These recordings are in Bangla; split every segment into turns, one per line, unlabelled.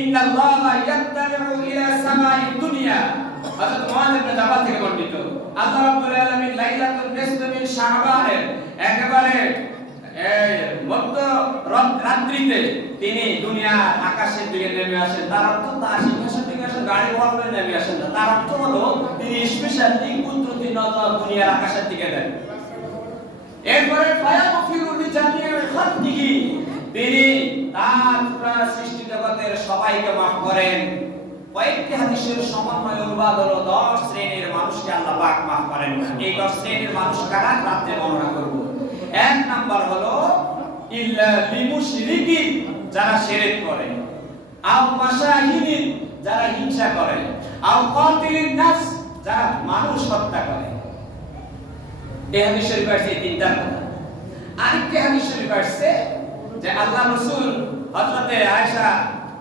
ইন্নাল্লাহা দুনিয়া আকাশের দিকে নেমে আসেন। তার অর্থ তার আশেপাশের দিকে আসেন, গাড়ি ঘোড়া নেমে আসেন তার অর্থ হলো তিনি স্পেশালি কুদরতি নজর দুনিয়ার আকাশের দিকে দেন। এরপরে ফায়াগফিরু লিজামিই খালকিহি। তিনি তার সৃষ্টি জগতের সবাইকে মাফ করেন। কয়েকটি হাদিসের সমন্বয় অনুবাদ হলো 10 শ্রেণির মানুষকে আল্লাহ পাক মাফ করেন। এই 10 শ্রেণির মানুষ কারা? রাতে বর্ণনা করব। এক নাম্বার হলো, ইল্লা লিমুশরিকিন যারা শিরক করে। আও মাশাহিদিন, যারা হিংসা করে। আও কাতিলিন নাফস, যারা মানুষ হত্যা করে। এই হাদিস শরীফ আছে তিনটা কথা। আরেকটি হাদিস শরীফ আছে যে আল্লাহ রাসূল হযরতে আয়েশা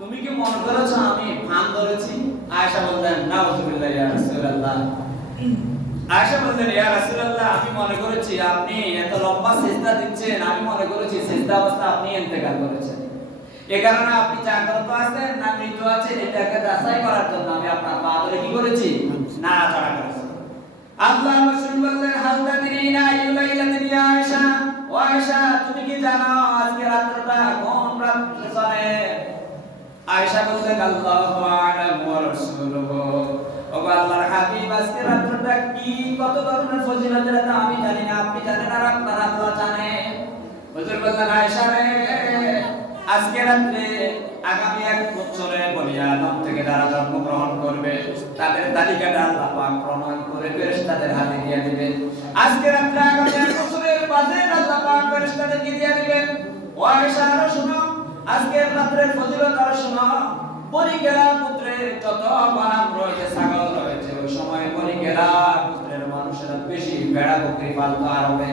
তুমি কি মনে করেছ আমি ভান ধরেছি আয়েশা বললেন, নাউজুবিল্লাহ, ইয়া রাসূলুল্লাহ। আয়েশা বললেন, ইয়া রাসূলুল্লাহ, আমি মনে করেছি আপনি এত লম্বা সেজদা দিচ্ছেন। আমি মনে করেছি সেজদা অবস্থা আপনি ইন্তেকাল করেছেন। এ কারণে আপনি জাগ্রত আছেন না মৃত আছেন, এটাকে যাচাই করার জন্য আমি আপনার পা ধরে কি করেছি? না নাড়াচাড়া করেছি। আল্লাহ রাসূল বললেন হাল তাদরিনা আজকে রাতটা কি, কত ধরনের ফজিলতের তা আমি জানি না, আপনি জানেন আর আপনার আল্লাহ জানে। হুজুর বললেন, আয়েশা রে, আজকে রাত্রে আগামী এক বছরে বলি আদম থেকে যারা জন্মগ্রহণ করবে, তাদের তালিকাটা আল্লাহ পাক প্রণয়ন করে ফেরেশতাদের হাতে দিয়ে দিবেন। আজকে রাত্রে আগামী এক বছরের বাজেট আল্লাহ পাক ফেরেশতাদেরকে দিয়ে দিবেন। ও আয়েশা, আরও শোনো, আজকের রাত্রের ফজিলত আরও শোনো। পরিকেলা পুত্রের যত বানাম রয়েছে, ছাগল রয়েছে ওই সময় পরিকেলা পুত্রের মানুষেরা বেশি ভেড়া বকরি পালতো আরবে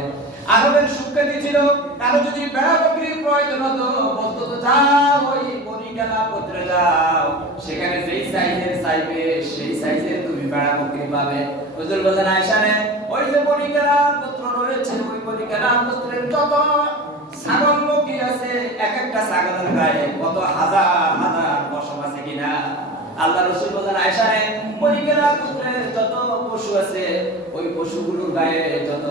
আরবের সুখ্যাতি ছিল কারও যদি ভেড়া বকরির প্রয়োজন হতো, বলতো তো, যাও ওই পরিকেলা পুত্রে যাও। সেখানে যেই সাইজের চাইবে, সেই সাইজের তুমি ভেড়া বকরি পাবে। হুজুর বলেন আয়েশা রে, ওই যে পরিকেলা পুত্র রয়েছে, ওই পরিকেলা পুত্রের যত ছাগল বকরি আছে এক একটা ছাগলের গায়ে কত হাজার হাজার পশম আছে কিনা? আল্লাহ রসুল বলেন আয়েশা রে পরিকেলা পুত্রের যত পশুগুলোর গায়ে যত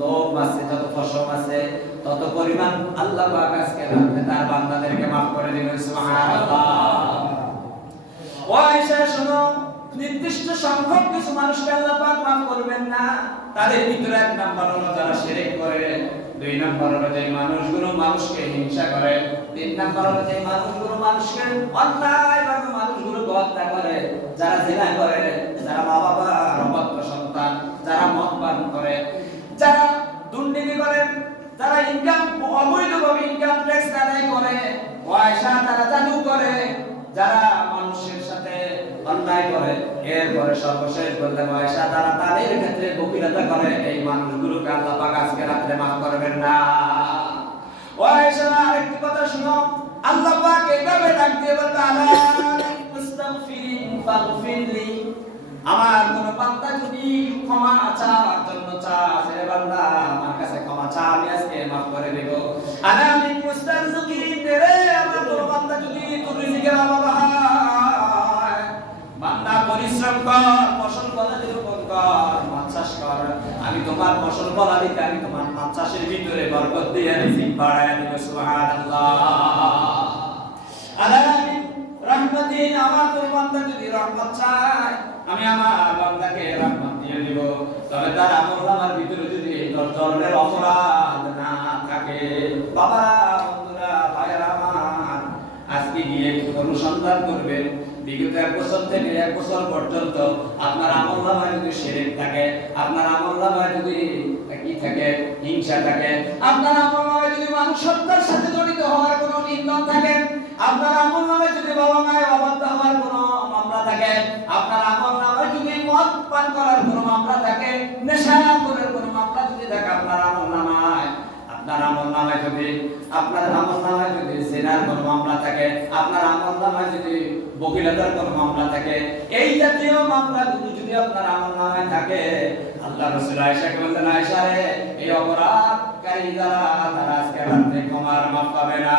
লোম আছে, যত পশম আছে, তত পরিমাণ আল্লাহ পাক আজকে রাতে তার বান্দাদেরকে মাফ করে দিবেন, সুবহানাল্লাহ। ও আয়েশা নির্দিষ্ট সংখ্যক কিছু মানুষকে আল্লাহ পাক মাফ করবেন না, তাদের ভিতরে এক নাম্বার হলো যারা শিরক করে, দুই নাম্বার হলো যে মানুষগুলো মানুষকে হিংসা করে, তিন নাম্বার হলো যে মানুষগুলো মানুষকে অন্যায়ভাবে মানুষগুলো হত্যা করে, যারা জেনা করে, যারা মা বাবা অবাধ্য সন্তান পয়সা তারা জাদু করে, যারা মানুষের সাথে অন্যায় করে, এরপরে সর্বশেষ বলতে পয়সা তারা তাদের ক্ষেত্রে গভীরতা করে, এই মানুষগুলোকে আল্লাহ পাক আজকে রাত্রে মাফ করবেন না। পয়সা আরেকটি কথা শুনো। আল্লাহ পাক ডাক দিয়ে বলতে আমার কোন যদি ক্ষমা চাওয়ার জন্য রে বান্দা আমার কাছে ক্ষমা চা আমি আজকে মাফ করে দেব। পরিশ্রম কর, ফসল ফলাদি রোপণ কর, মাছ চাষ কর। আমি তোমার ফসল ফলাদিতে আমি তোমার মাছ চাষের ভিতরে বরকত দিয়ে রিজিক বাড়ায় দেব সুবহানাল্লাহ। আলামিন রহমতিন আমার তোর বান্দা যদি রহমত চায়, আমি আমার বান্দাকে রহমত দিয়ে দিব। তবে তার আমল আমার ভিতরে যদি এই দশ অপরাধ না থাকে। বাবা, বন্ধুরা, ভাইয়েরা, আমার, আজকে গিয়ে অনুসন্ধান করবেন? বিগত এক বছর থেকে এক বছর পর্যন্ত আপনার আমল্লামায় যদি সেরেক থাকে, আপনার আমল্লামায় যদি কি থাকে, হিংসা থাকে, আপনার আমল্লামায় যদি মানুষ সাথে জড়িত হওয়ার কোনো নিন্দন থাকে, আপনার আমল্লামায় যদি বাবা মায়ের অবাধ্য হওয়ার কোনো মামলা থাকে, আপনার আমল্লামায় যদি মদ পান করার কোনো মামলা থাকে, নেশা করার কোনো মামলা যদি থাকে, আপনার আমল নামায় যদি, আপনার আমল নামায় যদি জেনার কোনো মামলা থাকে, আপনার আমল নামায় যদি বকিলতার কোনো মামলা থাকে, এই জাতীয় মামলাগুলো যদি আপনার আমল নামায় থাকে, আল্লাহ রসুল আয়েশাকে বলতেন আয়েশা রে, এই অপরাধকারী যারা, তারা আজকে রাত্রে ক্ষমার মাফ পাবে না।